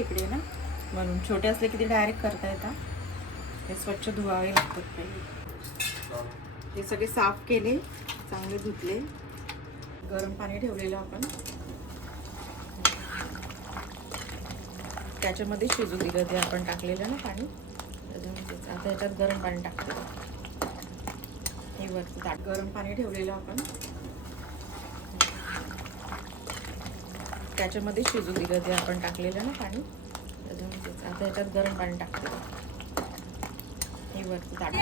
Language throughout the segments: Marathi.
इकडे ना. म्हणून छोटे असले की ते डायरेक्ट करता येतात. हे स्वच्छ धुवावे लागतात पहिले. हे सगळे साफ केले चांगले धुतले. गरम पाणी ठेवलेलं आपण. त्याच्यामध्ये शिजू दिलं ते आपण टाकलेलं ना पाणी. आता याच्यात गरम पाणी टाकतो. हे वरचं ताट. गरम पाणी ठेवलेलं आपण. त्याच्यामध्ये शिजू दिलं ते आपण टाकलेलं ना पाणी. आता याच्यात गरम पाणी टाकतो. हे वरती ताट.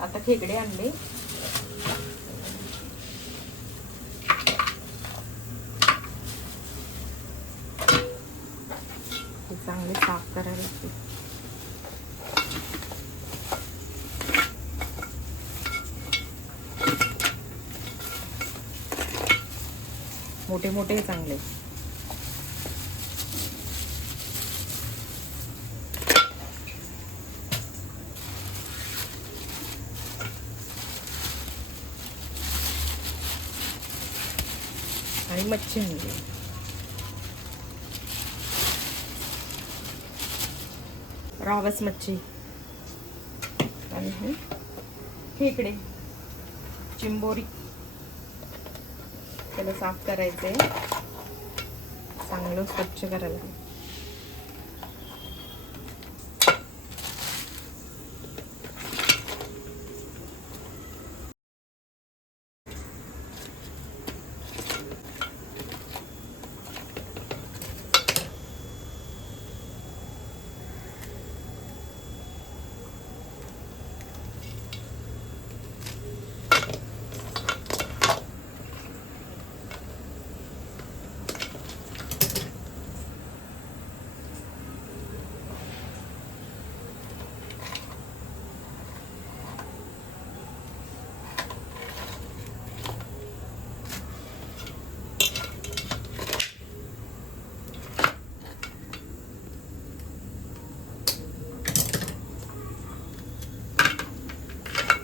आता खेकडे आणले. चांगले साफ करायला लागतील. मोठे मोठे चांगले. आणि मच्छी आणली रावस मच्छी. आणि हे खेकडे चिंबोरी. त्याला साफ करायचं आहे चांगलं स्वच्छ करायला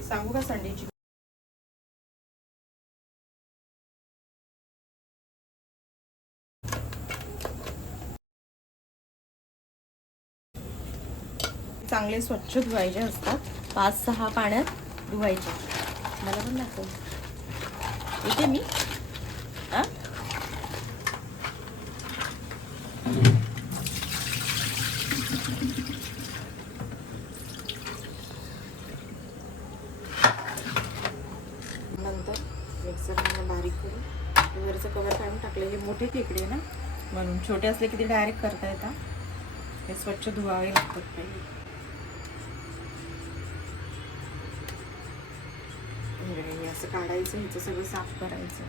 सांगू का संडेची चांगले स्वच्छ धुवायचे असतात. पाच सहा पाण्यात धुवायचे. मला पण दाखव. इथे मी हा नंतर मिक्सरमध्ये बारीक करून वरचं कवर काढून टाकले हे मोठे खेकडे ना म्हणून छोटे असले की ते डायरेक्ट करता येतात. हे स्वच्छ धुवावे लागतात पहिले. असं काढायचं ह्याचं सगळं साफ करायचं.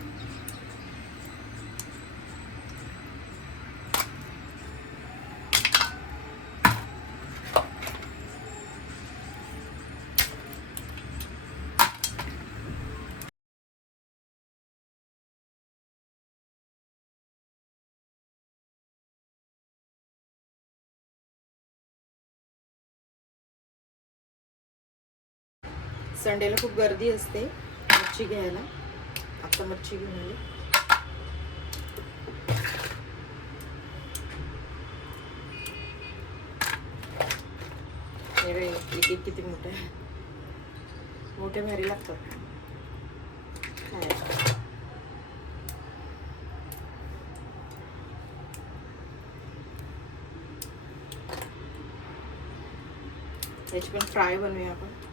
संडेला खूप गर्दी असते मच्छी घ्यायला. आता मच्छी घेऊन आली. एक एक किती मोठे आहे मोठे भारी लागतात. खायला. त्याची पण फ्राय बनवूया आपण.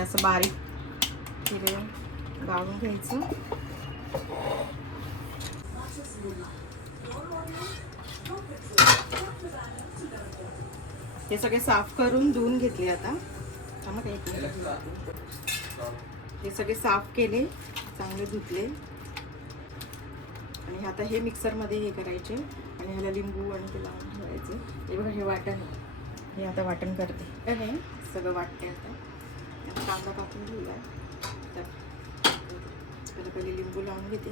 असं बारीक हिरे गाळून घ्यायचं हे सगळे साफ करून धुवून घेतले आता. थांबा काही हे सगळे साफ केले चांगले धुतले. आणि आता हे मिक्सरमध्ये हे करायचे. आणि ह्याला लिंबू आणि ते लावून ठेवायचे. हे बघा हे वाटण. हे आता वाटण करते. हे नाही सगळं वाटते आता. कांदा कापून ठेवला त्यात त्याला पहिले लिंबू लावून घेते.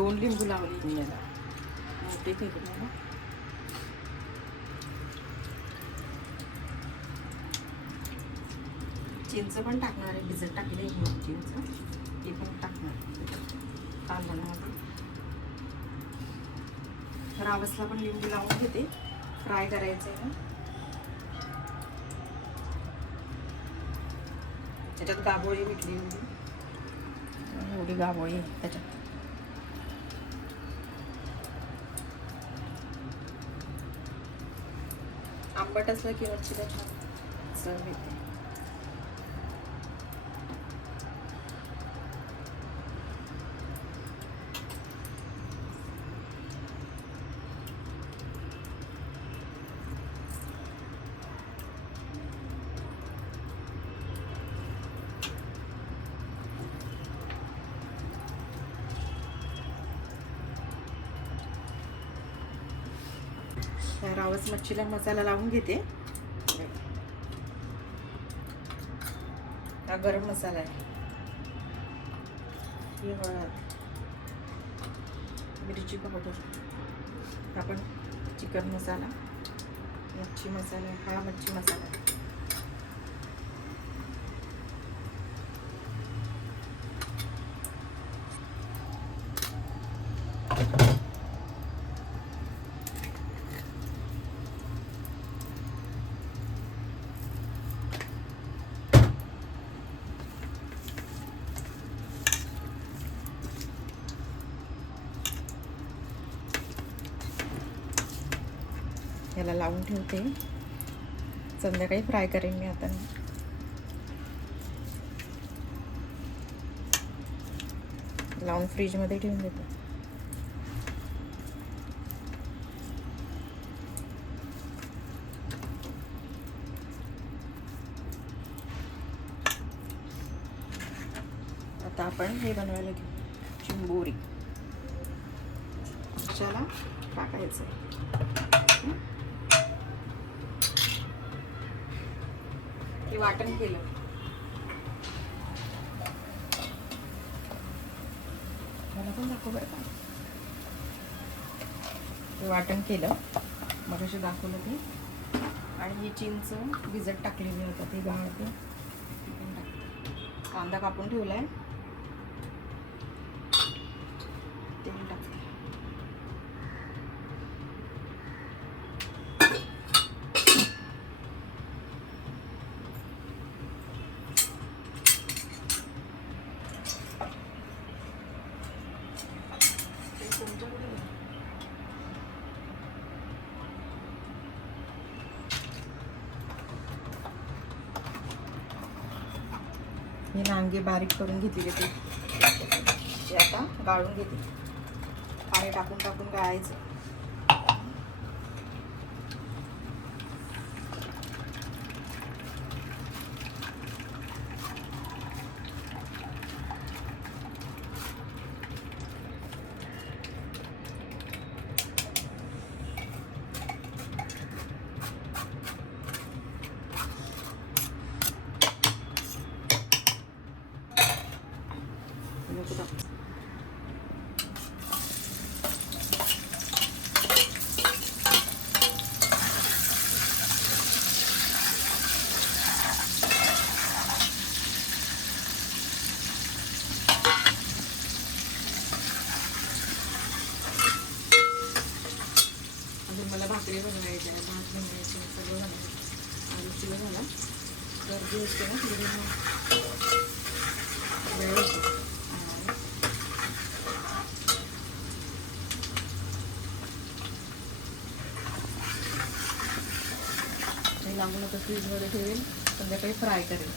दोन लिंबू लावले मी याला. मोठे केले मला चिंच पण टाकणार आहे भिजत टाकले चिंच. ते पण टाकणार तांदळामध्ये रावसला पण लिंबू लावून घेते. फ्राय करायचं आहे ना. त्याच्यात गाभोळी भेटली एवढी एवढी गाभोळी आहे त्याच्यात. आंबट असलं की वरची छान चव येते रावस मच्छीला मसाला लावून घेते. हा गरम मसाला आहे. ही हळद मिरची पावडर आपण चिकन मसाला मच्छी मसाला हा मच्छी मसाला ह्याला लावून ठेवते. संध्याकाळी फ्राय करेन मी आता. लावून फ्रीजमध्ये ठेवून देते. आता आपण हे बनवायला घेऊ. चिंबोरी. त्याला टाकायचं. वाटण केलं. मला पण दाखव बरं का. वाटण केलं. मग असे दाखवलं ते. आणि ही चिंच भिजत टाकलेली होतं ती गाळते कांदा कापून ठेवला आहे टाकते ते तुमच्याकडे आहे. मी नांगे बारीक करून घेतलेले ते. ते आता गाळून घेते. पाणी टाकून टाकून गाळायचं नको टाकू. अजून मला भाकरी बनवायच्या आहे भात बनवायचे आहे, सगळं बनवायचं आलू शिळ झाला गर्दी असते ना थोडी मग वेळ होतो आणि लागून आता फ्रीजमध्ये ठेवेल. संध्याकाळी फ्राय करेल.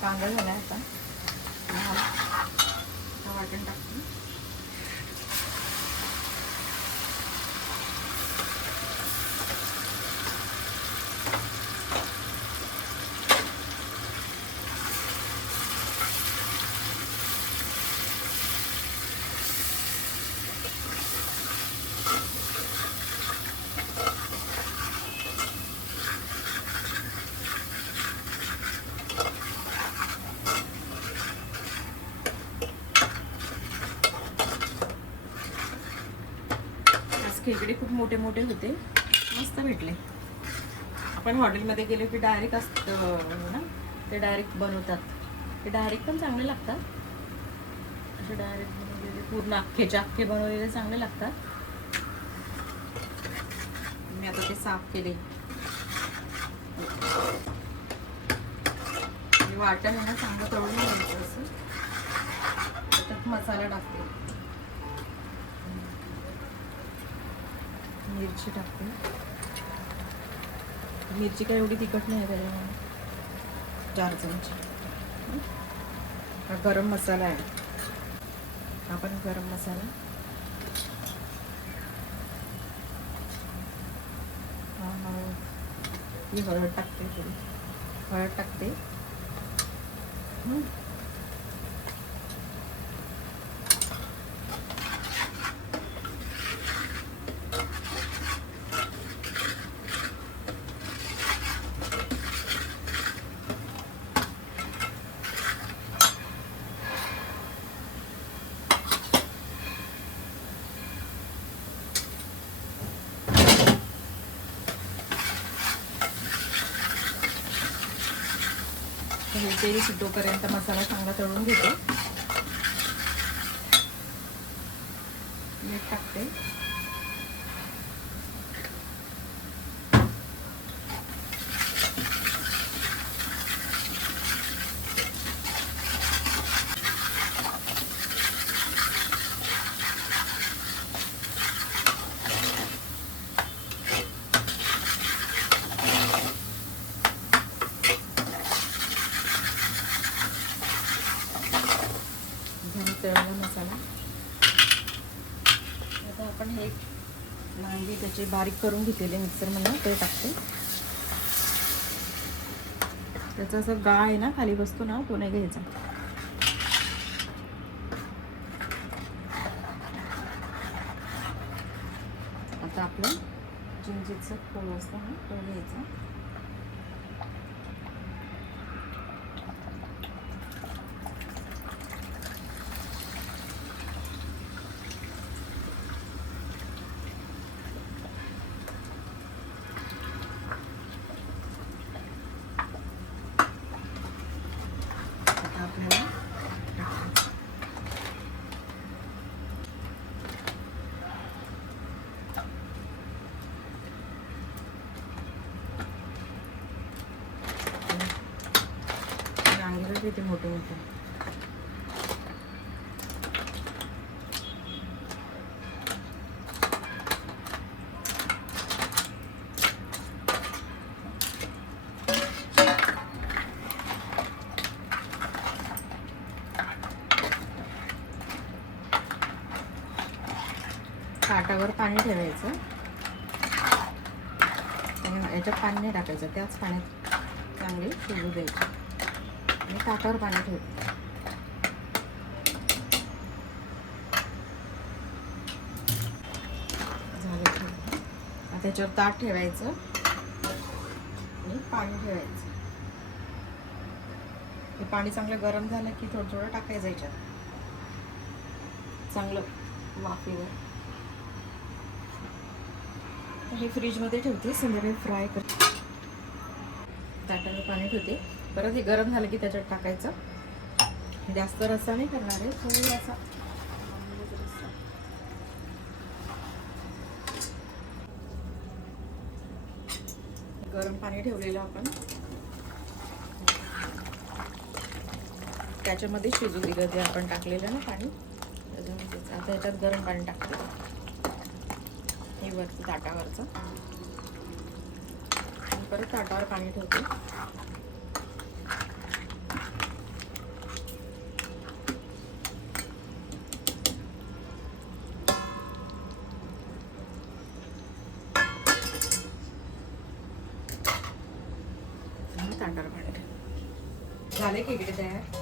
कांदा झाला आता हा हा वाटण टाकते आज खेकडे खूप मोठे मोठे होते. मस्त भेटले. आपण हॉटेलमध्ये गेलो की डायरेक्ट असतं ना? ते डायरेक्ट बनवतात. ते डायरेक्ट पण चांगले लागतात. असे डायरेक्ट बनवलेले पूर्ण अख्खेचे अख्खे बनवलेले चांगले लागतात. मी आता ते साफ केले. वाटण ना चांगलं तळून घ्यायचं असं. त्याच्यात मसाला टाकते. मिरची टाकते. मिरची काय एवढी तिखट नाही आहे त्याच्यामुळे चार चमचे. हा गरम मसाला आहे. हा पण गरम मसाला. हा हळद हळद टाकते थोडी. हळद टाकते हं. हे तेल सुटोपर्यंत मसाला चांगला तळून घेतो मीठ टाकते झाला तळलेला मसाला आता आपण हे वांगी त्याचे बारीक करून घेतलेले मिक्सरमधनं ते टाकते. त्याचा असं गाळ आहे ना खाली बसतो ना तो नाही घ्यायचा. आता आपलं चिंचेचं फळ असतं ना तो घ्यायचा आता आपल्याला टाकायचं. वांगे बघ किती मोठे मोठे. ताटावर पाणी ठेवायचं. आणि याच्यात पाणी नाही टाकायचं त्याच पाण्यात चांगले शिजू द्यायचे. आणि ताटावर पाणी ठेवते. झालं त्याच्यावर ताट ठेवायचं आणि पाणी ठेवायचं. हे पाणी चांगलं गरम झालं की थोडं थोडं टाकायचं याच्यात. चांगलं वाफेवर. हे फ्रीजमध्ये ठेवते संध्याकाळी फ्राय करते ताटावर पाणी ठेवते. परत हे गरम झालं की त्याच्यात टाकायचं. जास्त रस्सा नाही करणार आहे थोडी असा. गरम पाणी ठेवलेलं आपण. त्याच्यामध्ये शिजू दिलं जे आपण टाकलेलं ना पाणी. त्याच्यामध्ये आता याच्यात गरम पाणी टाकते. हे वरचं ताटावरचं. परत ताटावर पाणी ठेवते. झाले की इकडे तयार?